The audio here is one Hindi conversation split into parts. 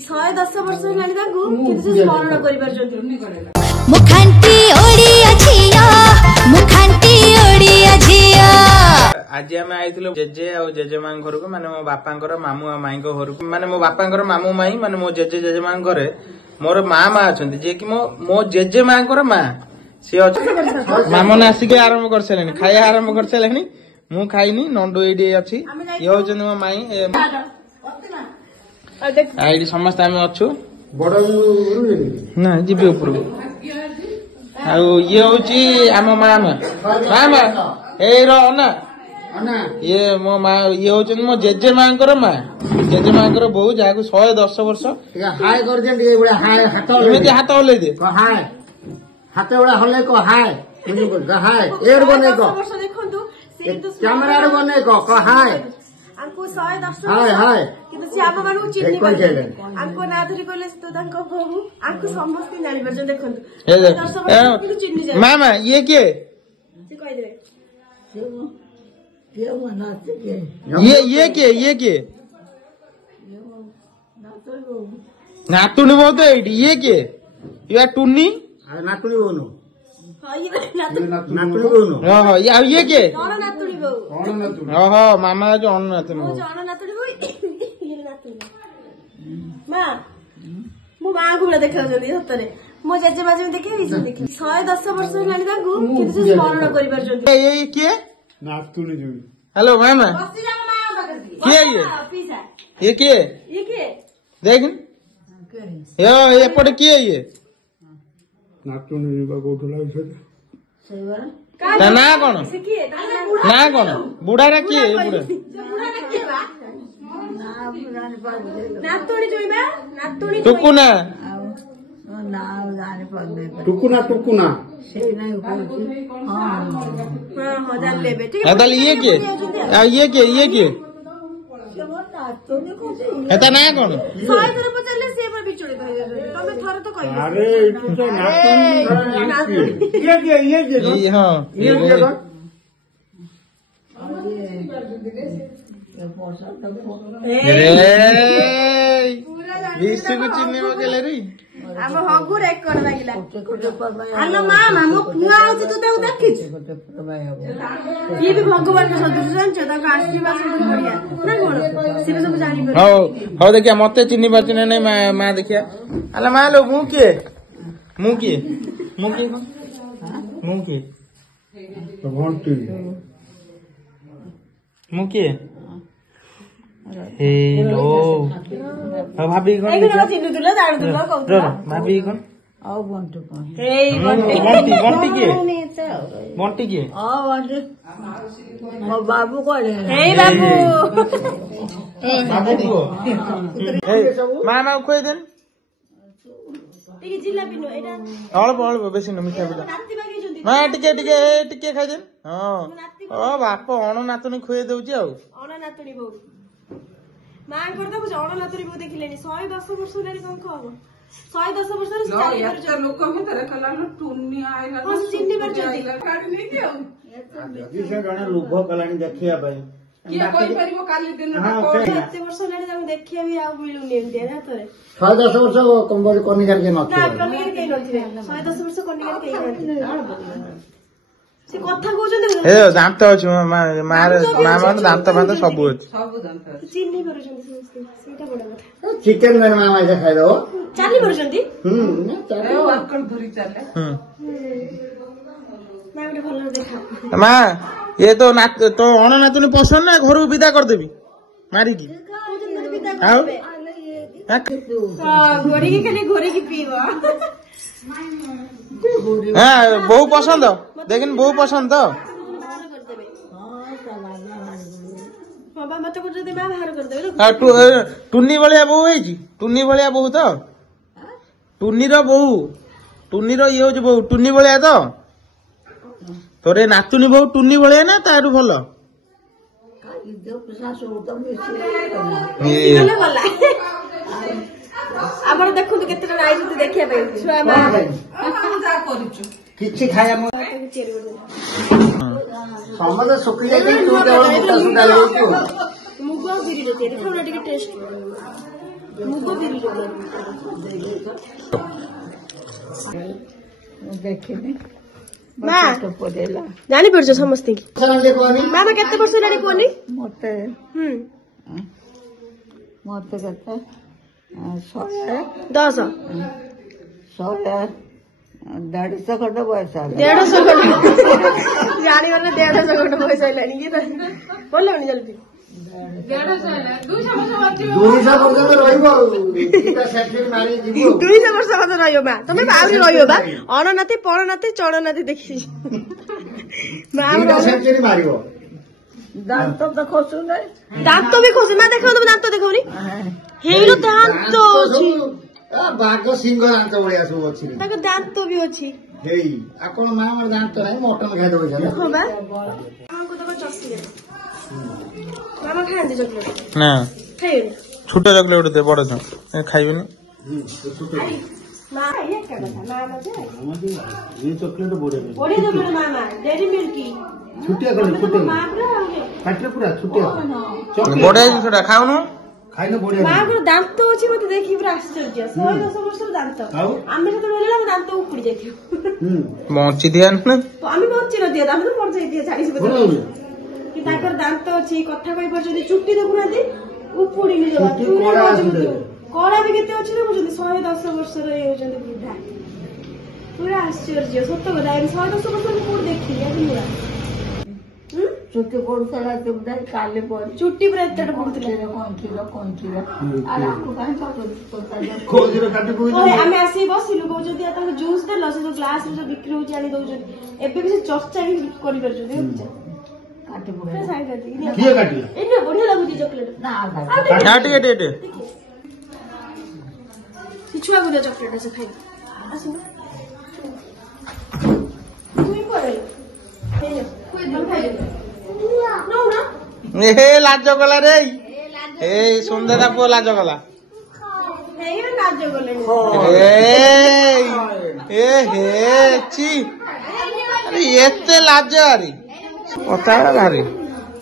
110 वर्ष हेलानी ताकू किंतु से स्मरण करि परजोती मुखांती ओडिया झिया मुखांती ओडिया झिया। आज आम आईलु जेजे आ जेजेमा घर को माने मो बापांकर मामू आ माई घर को माने मो बापांकर मामू माई माने मो जेजे जेजेमा घरे मोर माँ अच्छा जे कि मो जेजेमा माँ सी मामन आसिक आरंभ कर सारे खाया आरंभ कर सारे मु खाइनी नंडू ये अच्छी ये हूँ मो माई ये समस्त आम अच्छु ना जी ऊपर ये हूँ आम मामा मामा ए रना ये मो माँ ये हूँ मो जेजेमा माँ जेजेमा बहु जहाँ 110 वर्ष हाथ हल्ले दे हाथ गुड़ा हल्ले को हाय हाय एयर बने को कैमरा बने को हाय आंको 110 हाय हाय किंतु से आप मानु चिन्नी परले आंको ना धरि कोले तो तांको बहु आंको समस्त जानि परजन देखंतु 110 वर्ष किंतु चिन्नी जाय मामा ये के से कहि देबे ये के नातुनी बहु तो ये के या टुन्नी नातुनी बोनु हां ये नातुनी बोनु हां ये के कौन नातुनी बहु ओहो मामा जो अन नातुनी बहु जान नातुनी बहु ये नातुनी मां मु मां को देखा जल्दी सतरे मो जेजे बाजे देखे इसे देखे 110 वर्ष हेलानी ताकू किंतु से स्मरण करि परजोती ये के नातुनी जो हेलो मामा बसिरा मां के ये के देख यो एपटे किए ये नातुनी जीवा कोठला ना कौन ना कौन बुढ़ा किए बुढ़ा टुकुना टुकुना ये के एता ना कौन अरे तो ये हाँ को चिन्ह पकेले रे हम हगु रेकर्ड लागिला हेलो मामा मो पुआ आउछ तू ताऊ देखिछ ये भी भगवान के सदस्य जानछ ता आशीर्वाद से बढ़िया ना कोन से सब जानि पर हो देखिया मते चिन्ह बाचिन नै मां देखिया अला मां लो मु के हेलो भाभी कौन भाभी कौन बंटी के बाबू को मामा खुए देन अल्प बेसी न मिठा पिला माँ टिके खाई देन हाँ बाप अण नातुनी खुए दउची आ नातुनी बहु मां करता कुछ अण नातुनी बहु देखिलेनी 110 वर्ष हेलानी कोन खब 110 वर्ष रे चाली लोक में तरह कला टुन्नी आएगा तो चिन्नी पर जल्दी काट नहीं दियो जदी से गण लोभ कलानी देखिया भाई किया कोई परिबो काली दिन एते वर्ष हेलानी हम देखिया भी आ मिलुनी एंते ना तोरे 110 वर्ष कंबल कनिकार के नथि ना कनिकार के नथि 110 वर्ष कनिकार के नथि से कथा कहउछन ए दांत अछि मार मामा दांत फांत सब अछि चिन्नी परछन सेटा बडा कथा चिकन में मामा से खाइ दो चाली परछंती चाली वाकण धुरी चाले मां बडा भलो देखा मां ये तो अण नातुनी पसंद ना घर विदा कर देबी मारी की आओ घोरी की पीवा हाँ बहु पसंद देखिन बहु पसंद तो टुन्नी भलिया बहु है टुन्नी भलिया बहु तो टुन्नी रो ये हूँ बहु टुन्नी भलिया तो तोरे नातुनी बहु टुन्नी भलिया ना तारू भल आपण देखु केते आइजु देखिया पे छुआ मा जा करूछु किछि खाया म समझ सुखले कि तू केवल मोटा सुटा लेछु मुगो गिरी देते खाना टिके टेस्ट ମୁଗ ବିରି ଦେଖିନି ମା ଜାଣିପାରୁଛ ସମସ୍ତଙ୍କୁ ମାମା କେତେ ବର୍ଷ ହେଲାଣି କୁହନି ମତେ ମତେ କେତେ 10 150 ଖଣ୍ଡ ବୟସ ହେଲା 150 ଖଣ୍ଡ ଜାଣିଗଲେ 150 ଖଣ୍ଡ ବୟସ ହେଲାଣି କି ବୋଲନି ଜଲ୍ଦି 200 ବର୍ଷ କଥା ରହିବ ମା ତମେ ଆହୁରି ରହିବ ବା ଅଣନାତି ପରନାତି ଚଣନାତି ଦେଖିଛି ଦାନ୍ତ ତ ଖସୁନାହିଁ ଦାନ୍ତ ବି ଖସୁ ମା ଦେଖ ତମେ ଦାନ୍ତ ଦେଖଉନି ହେଇର ଦାନ୍ତ ଅଛି ବାଘ ସିଂହ ଦାନ୍ତ ଭଳିଆ ସବୁ ଅଛି ତାଙ୍କ ଦାନ୍ତ ବି ଅଛି ହେଇ ଆପଣ ମା ଆମର ଦାନ୍ତ ନାହିଁ ମଟନ ଖାଇଦେବ ହଁ ବା ଆମକୁ ତ ଚଷିବେ ମାମା ଖାଆନ୍ତି ଚକଲେଟ ନା ଖାଇବେନି ଛୋଟ ଚକଲେଟ ଦେ ବଡ ଖାଇବେନି ମା ଇଏ କଥା ମା ମତେ ये चॉकलेट बड़े ବଢିଆ ଚକଲେଟ ମାମା ଡେରି ମିଲ୍କ छुट्टिया कर छुट्टिया ମା ପୁରା काटले पूरा छुट्टिया ବଢିଆ ଜିନିଷଟା ଖାଉନୁ खाइले बढ़िया ମାଙ୍କର ଦାନ୍ତ ଅଛି ମତେ ଦେଖି ପୁରା ଆଶ୍ଚର୍ଯ୍ୟ 110 ବର୍ଷର ଦାନ୍ତ ଆମେ ଯେତେବେଳେ ହେଲା ଦାନ୍ତ ଉପୁଡି ଯାଇଥିବ ବଞ୍ଚି ଦିଆ ନା ଆମେ ବଞ୍ଚି ନଥିବ ଆମେ ତ ମରିଯାଇଥିବ 40 ବର୍ଷ କି ତାଙ୍କର ଦାନ୍ତ ଅଛି କଥା କହିପାରୁଛନ୍ତି ଚୁଟି ଦେଖୁନାହାନ୍ତି ଉପୁଡିନି ଜମା କଳା ବି କେତେ ଅଛି ଦେଖୁଛନ୍ତି 110 ବର୍ଷର ହେଉଛନ୍ତି ବୃଦ୍ଧା ପୁରା ଆଶ୍ଚର୍ଯ୍ୟ ସତ କଥା 110 ବର୍ଷ କୋଉଠି ଦେଖିଲି ଆଜି ନୂଆ ଚୁଟି ପଡୁଥିଲା ଚୁଟି କାଲି ପଡି ଚୁଟି ପୁରା ଏତେଟା ପଡୁଥିଲା କଇଁଚିର ଆଉ ଆକୁ କାହିଁ खोजरो काटी कोई ଆମେ ଆସିକି ବସିଲୁ କହୁଛନ୍ତି ତାଙ୍କୁ ଜୁସ୍ ଦେଲ ସେ ଯୋଉ ଗ୍ଲାସ ରେ ଯୋଉ ବିକ୍ରି ହଉଛି ଆଣି ଦଉଛନ୍ତି ଏବେ ବି ସେ ଚର୍ଚ୍ଚା ବି କରିପାରୁଛନ୍ତି କାଟି ପଡେ किए काटी ଏଇନା ବଢିଆ ଲାଗୁଛି ଚକଲେଟ ନା ଟିକେ ସେ ଛୁଆକୁ ଦିଅ ଚକଲେଟ ସେ ଖାଇବ ଆସିବ ତୁଇ ପଳେଇଲ ଏ ଲାଜ କଲା ରେ ଏ ସୁନ୍ଦର ପୁଅ ଲାଜ କଲା ଏତେ ଲାଜ ଆରି କଥା ଭାରି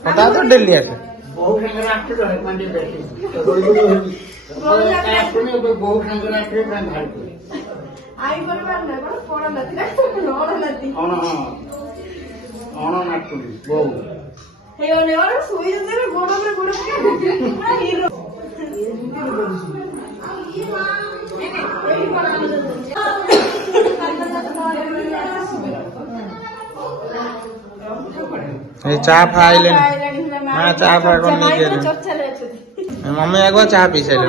କଥା ତ ଡେଲି ଆସେ बहुत राष्ट्र है मंडी बैठी बहुत राष्ट्र आई परिवार ना बड़ा पड़ा नथी ना नोड़ नथी अण नाटुली बहु हे ओने और सोई जते गोड़ में गोड़ पूरा हीरो चा फाइले हाँ चा फा कर मम्मी आगो चा पी साइले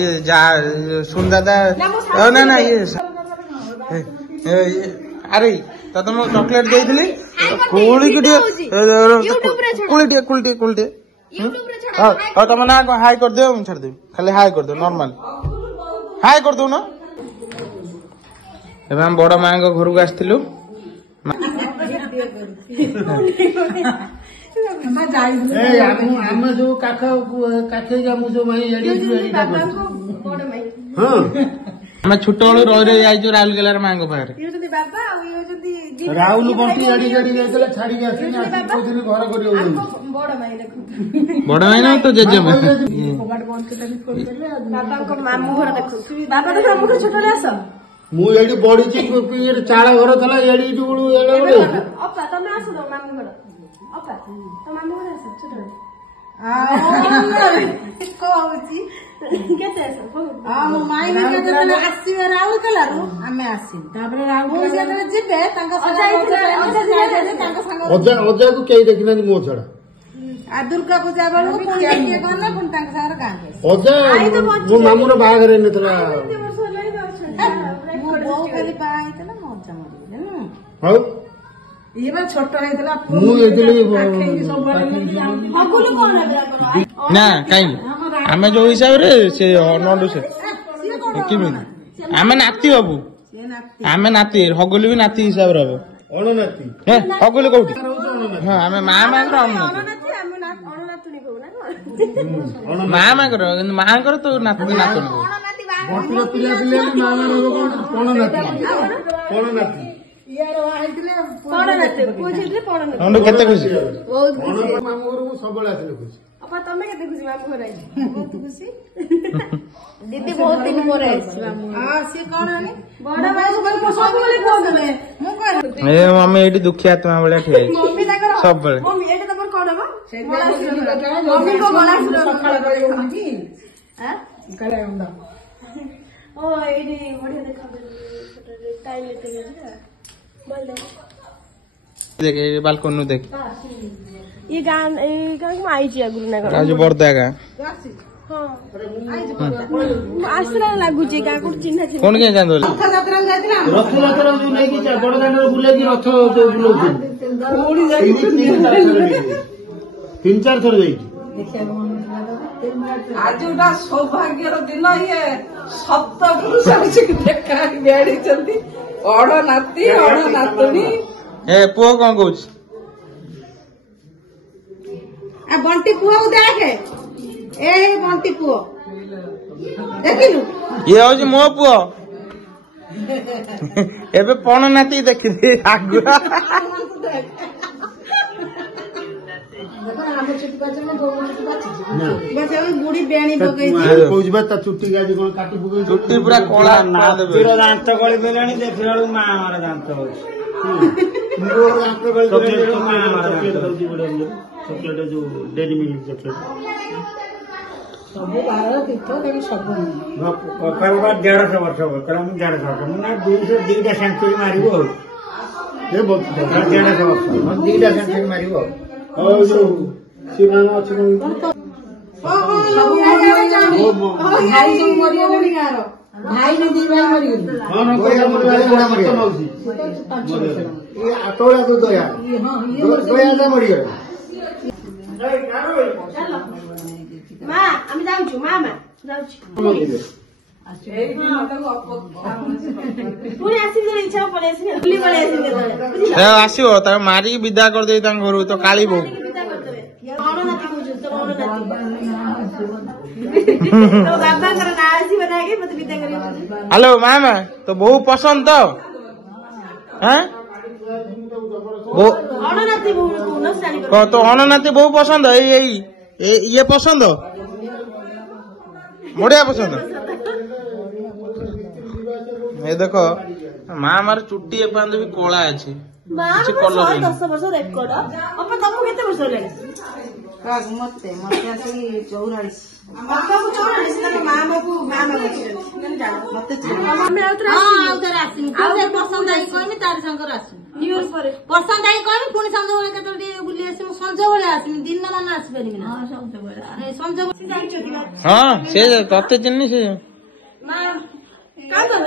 ये जा सुन दादा ना ना ये अरे तुम चॉकलेट दे तुम ना हाई कर दे छाड़ देवी खाली हाई कर दे नॉर्मल हाई कर दो ना हम बड़ माँ घर को आसलु आम जो काखे जो हाँ आम छोट बड़ू रही रही राउरकेला माँ पाखे राहुल बंटी एड़ी छाड़ी घर कर बड़ माई ना तो जेजे मामू घर देखो बाबा तो मामू घर छोट आस मुझे बड़ी चाल घर था एड़ी अपा तुम आस मामू घर अपा तो मामू घर आस छोट केते माई आसवे राउरकेला आमे आसी अजा को कई देखना मो छड़ा दुर्गा पूजा बेलू अजा मो मामूर बाहर छोट ना कहीं आम जो हिसाब से नडु से आम नाती बाबू आम नाती हगुली भी नाती हिसाब रे हगुली कौटी हाँ आम माँ माँ माँ माँ माँ तो नाती नात केते खुशी मामू घर सब ତମେ କେତେ ଖୁସି ମାମୁଁ ଘର ଆଇଛି? ବହୁତ ଖୁସି। ଦିଦି ବହୁତ ଦିନ ପରେ ଆସିଛି ମାମୁଁ। ସିଏ କଣ ଆଣି ବଡ ଭାଇ ସବୁବେଳେ କୁହନ୍ତୁ ମୁଁ କଣ ଏ ମମି ଏଇଠି ଦୁଃଖୀ ଆତ୍ମା ଭଳିଆ ଠିଆ ହେଇଛି ମମି ତାଙ୍କର ସବୁବେଳେ। ମମି ଏଇଟା ତମର କଣ ହବ? ଓ ଏଇଠି ବଢିଆ देख बालकन नु देख ये गाँ को आईची आगुरु ना आज बर्दा गाँ आसरा लागुची गाँ को चिन्ह चिन्ह कौन के जान रथ यात्रा जो लेकी जा बड़ दांडर बुले की रथ जो बुलोती तीन चार थर जाई आज गोटा सौभाग्यर दिन ये सप्त पुरुष देखा बेड़ी अड़ नाती अड़ नातुणी ए पुओ कौन कहूच बंटी पुओ देखे ए बंटी पुओ देखिलु ये हूँ मो पुओ एबे पण नाती देखी आगुआ बुढ़ी बेणी पकई चुट्टी गाजी कौन काटी पकई चुट्टी पूरा कला दांत गली पेलानी देखला माँ हमारा दांत चॉकलेट जो डेरी मिल्क चॉकलेट सब 12 तीर्थ सब 150 वर्ष हम 150 वर्ष मैं 202 सेंचुरी मारिबो ये बहुत 150 वर्ष हम 2 सेंचुरी मारिबो और जो शिवनाम अछि भाई जो मरियो नहीं गारो भाई ने दी भाई मरियो हां ना कोई मरियो ये आटोला तो दया दया ना मरियो माँ আমি যাচ্ছি মামা যাচ্ছি পুଣି ଆସିବି ଯେତେବେଳେ ଇଚ୍ଛା ପଳେଇ ଆସିବି ବୁଲି ପଳେଇ ଆସିବି କେତେବେଳେ ଆସିବ ତାକୁ ମାରିକି ବିଦା କରିଦେବି ତାଙ୍କ ଘରକୁ ତ କାଳି ବୋଉ ଅଣନାତି କହୁଛୁ ତୋ ଅଣନାତି ତୋ ବାବାଙ୍କର ନାଁ ଆସିବ ନା କି ମତେ ବିଦା କରିବ हेलो मामा तो बहु पसंद तो हैं ଅଣନାତି ବହୁ କହୁନ ଜାଣି तो अननाती बहु पसंद ये पसंद बढ़िया पसंद ये देखो माँ हमारे चुट्टी एपर्यंत भी कला अच्छी ମାଁ 10 ବର୍ଷ ରେକର୍ଡ ଅପା ତମକୁ କେତେ ବର୍ଷ ହେଲାଣି मते मते आसी 44 ବାପାକୁ 44 ତାଙ୍କ ମାମାକୁ ମାମା ବସିଛନ୍ତି ଜାଣ ମତେ ଆମେ ଆଉଥରେ ଆସିମୁ ଆଉ ପସନ୍ଦ ଆଇ କହିନି ତାର ସାଙ୍ଗର ଆସିମୁ ନ୍ୟୁୟର ପରେ ପସନ୍ଦ ଆଇ କହିନି ପୁଣି ସଞ୍ଜ ବେଳେ କେତେବେଳେ ଟିକେ ବୁଲି ଆସିମୁ ସଞ୍ଜ ବେଳେ ଆସିମୁ ଦିନ ମାନ ଆସି ପାରିବି ନା ହଁ ସଞ୍ଜ ବେଳେ ସଞ୍ଜ ବେଳେ ଜାଣିଛନ୍ତି हाँ से तते चिन्नी से ମା କାଁ କଲ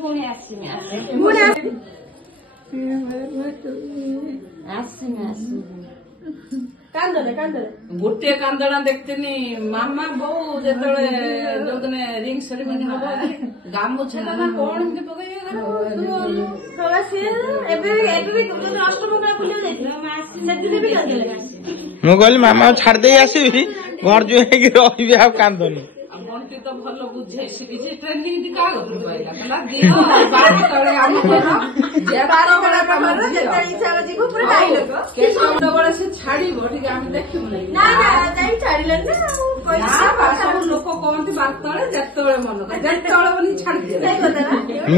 ପୁଣି ଆସିମି କାନ୍ଦରେ गोटे कांदड़ा देखते मामा बो जो जोदिन रिंग सेरेमनी हम गामुछा ना कौन एमती पकइए मु कहली मामा छाड़ दे आसबि घर जो है कि रही आ कांदनी बंटी तो भल बुझे शिखी ट्रेनिंग का दिह बारी तले आम बेले से छाड़ी देखू लोक कहते बार तले जिते मन जिते छाड़ी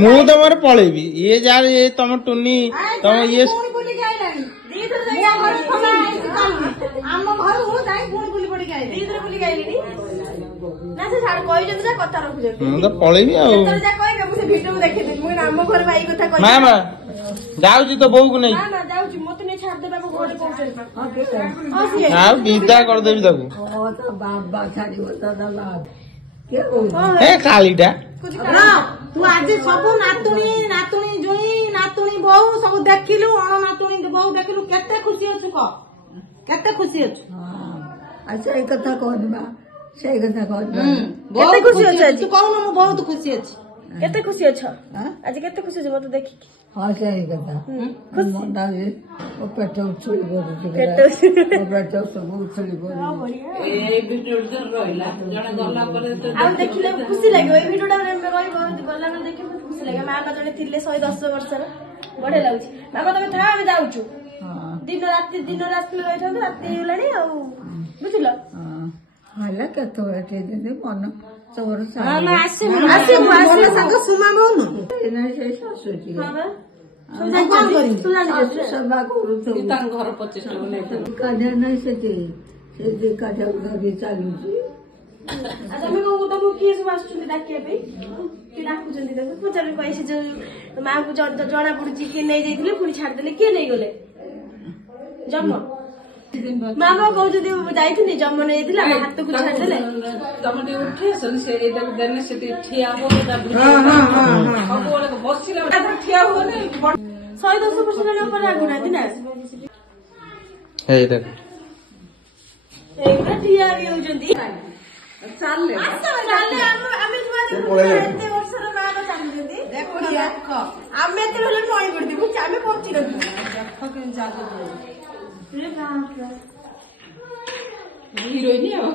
मु तुम पलैबी ये जार ये तुम टुनी तुम ये आम घर बुली पड़ी बुली कथा रखुच मु तो पलैबी भिडियो देखी आम घर भाई कथा मामा जाऊँ तो बोऊ को नहीं जाऊँ मत नहीं छाड़ विदा करदेवी ताकू खालीटा तू आज सब नातुणी नातुणी जुई नातुणी बहु सब देखिलु अण नातुणी बहु देखिलु केते खुशी अछु क केते खुशी अछु अच्छा एक कथा कहबा से कथा कहबा केते खुशी अछु तू कहू ना बहुत खुशी अछि केते खुशी अछ आज केते खुशी छ मत देखि हां सही कथा मुंडा जे ओ पेट उछली बोल पेट सब उछली बोल ए वीडियो जर रहला जने गल्ला करे तो आ देखिले खुशी लागे ए वीडियोटा में रही बहुत गल्ला में देखि बहुत खुशी लागे मामा जने थिले 110 वर्षर बढे लागुची मामा तमे था हम जाउछु दिन रात रही राति गला बुझल ହେଲା କେତେବେଳେ ଦିଦି ମନ ତୋର ସୁମା ବୋଉ ସେଇ ଶାଶୁ ଟିକେ ସେବା କରୁଥିବୁ ତାଙ୍କ ଘର 25 ଟଙ୍କା ନେଇଥିଲେ କାଢିଆ ନାହିଁ ସେଠି ସେ କାଢିଆକୁ ଧରି ଚାଲୁଛି। ତମେ ତମକୁ କିଏ ସବୁ ଆସୁଛନ୍ତି ଡାକିବା ପାଇଁ କିଏ ଡାକୁଛନ୍ତି ତାକୁ ପଚାରି କହି ସେ ଯୋଉ ମାଆକୁ ଜଣା ପଡୁଛି କିଏ ନେଇଯାଇଥିଲେ ପୁଣି ଛାଡିଦେଲେ କିଏ ନେଇଗଲେ ଜନ୍ମ ମାମା କହୁଛନ୍ତି ଯାଇଥିଲି ଜନ୍ମ ନେଇଯାଇଥିଲା ହାତକୁ ଛାଡିଦେଲେ ତମେ ଟିକେ ଉଠି ଆସନି ସେ ଏଇଟାକୁ ଦେନେ ସେଠି ଠିଆ ହବ ସବୁବେଳେ ବସିଲେ ଠିଆ ହୁଏନି 110 ବର୍ଷ ହେଲେ ଉପରେ ଆଗୁନାହାନ୍ତି ନା ଏଇଟା ଠିଆ ହେଇଯାଉଛନ୍ତି ଚାଲେ ଆମେ ଏତେ ବର୍ଷର ମା ଚାଲୁଛନ୍ତି ଆମେ ଏତେ ହେଲେ ନଈ ପଡିଥିବୁ ଆମେ ପହଞ୍ଚି ହିରୋଇନ ଆଉ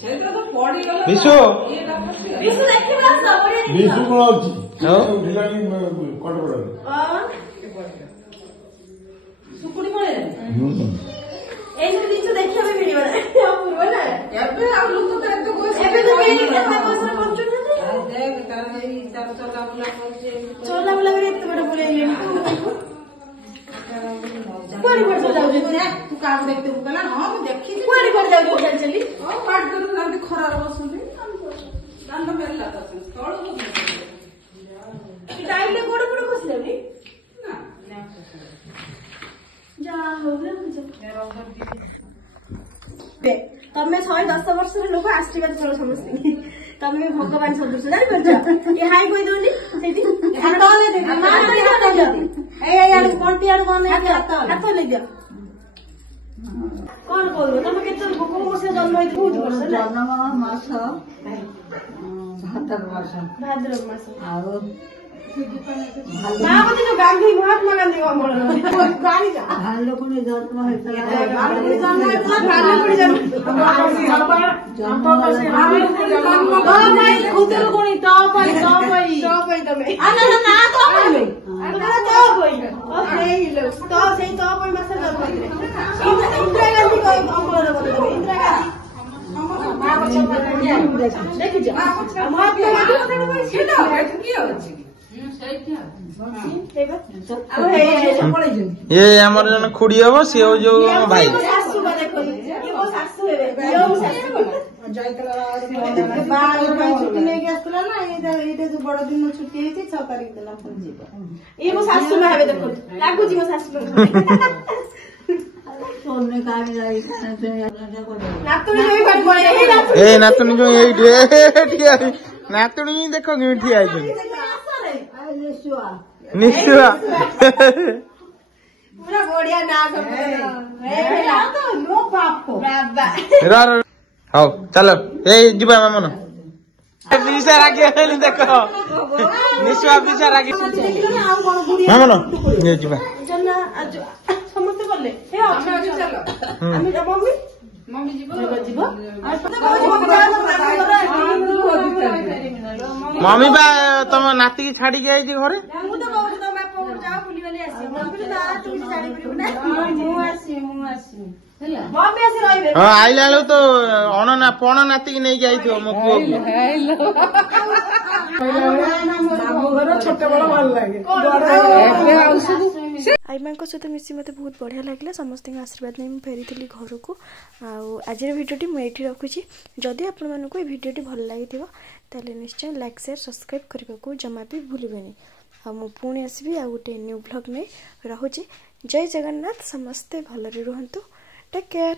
ସେଇଟା ତ ପଡିଗଲା ବିଶୁ ଦେଖିବା ବିଶୁ କଣ ହଉଛି ଉଠିଲାଣି ଶୁକୁଟି ପଳେଇଲା ଏଇ ଜିନିଷ ଦେଖିବା ପାଇଁ ମିଳିବ ନା ଏବେ ଆଉ ଲୋକ ତ ଏତେ ବୟସ ଏବେ ତ ଚଲାବୁଲା କରି ଏତେ ବଡ ବୁଲେଇଲେଣି କୁଆଡେ କୁଆଡେ ଯାଉଛନ୍ତି ତୁ କାହାକୁ ଦେଖିବୁ କହିଲା ହଁ ମୁଁ ଦେଖିଲି କୁଆଡେ କୁଆଡେ ଯାଉଛନ୍ତି ଚାଲି ପାଠ କରୁଛନ୍ତି ଖରାରେ ବସନ୍ତି ଦାଣ୍ଡ ମେଲା ତଳକୁ ଟାଇମରେ ଗୋଡ ଗୋଡ ବସିଲାନି ଯାହା ହଉ ତମେ 110 ବର୍ଷର ଲୋକ ଆଶୀର୍ବାଦ କର ସମସ୍ତଙ୍କୁ ତମେ ଭଗବାନ ସଦୃଶ ଜାଣିପାରୁଛ ଏ ହାଇ କହିଦଉନି ସେଇଠି କଣ୍ଟି ଆଡୁ ହାତ ନେଇଦିଅ କଣ କହିବ ତମେ କେତେ କୋଉ ବର୍ଷ ଜନ୍ମ ହେଇଛି ବହୁତ ବର୍ଷ ଜନ୍ମ ମାସ ଭାଦ୍ରବ ମାସ ଆଉ ମାମତି ଯୋଉ ଗାନ୍ଧୀ ମହାତ୍ମା ଗାନ୍ଧୀ ଅମଳ ଭାଲୁକୁଣି ଜନ୍ମ ହେଇଥିଲା ଦେଖିଛ ମହାତ୍ମା ये ଆମର ଜଣେ ଖୁଡି ହବ ସିଏ ହଉ ଯୋଉ ଆମ ଭାଇ ଛୁଟି ନେଇକି ଆସିଥିଲା ନା ଏଇଟା ଯୋଉ ବଡ ଦିନ ଛୁଟି ହେଇଛି 6 ତାରିଖ ଦିନ ପୁଣି ଯିବ ଇଏ ମୋ ଶାଶୁ ମା ହେବେ ଦେଖନ୍ତୁ ଲାଗୁଛି ମୋ ଶାଶୁ ନାତୁଣୀ ଯୋଉ ଏଇଠି ନାତୁଣୀ ଦେଖ କେମିତି ଠିଆ ହେଇଛନ୍ତି ନିଶ୍ଚୟ ପୁରା ବଢିଆ ନା ହଉ ଚାଲ ଏଇ ଯିବା ମାମନ ବିଷା ରାଗି ଦେଖ ନିଶ୍ଚୟ ବିଷା ରାଗି ମାମନ ଯିବା ସମସ୍ତେ ଗଲେ ମମି ଯିବ ମମି ବା ତମ ନାତିକି ଛାଡିକି ଆଇଛି ଘରେ ମୁଁ ତ କହୁଛି ତମ ବାପା ଯାଅ ବୁଲିବାଲି ଆସିବ ହଁ ଆଇଲା ବେଳକୁ ତ ପଣ ନାତିକି ନେଇକି ଆଇଥିବ ମୋ ପୁଅ आईमां सहित मिसी मत बहुत बढ़िया लगे समस्त आशीर्वाद नहीं फेरी घर को आज भिडियोटी मुझे रखुची जदि आपण मानक भिडियोटी भल लगी निश्चय लाइक शेयर सब्सक्राइब करने को जमा भी भूलें पुणी आसबि आ गोटे न्यू ब्लॉग में रोचे जय जगन्नाथ समस्ते भलरे रुहंतु टेक केयर।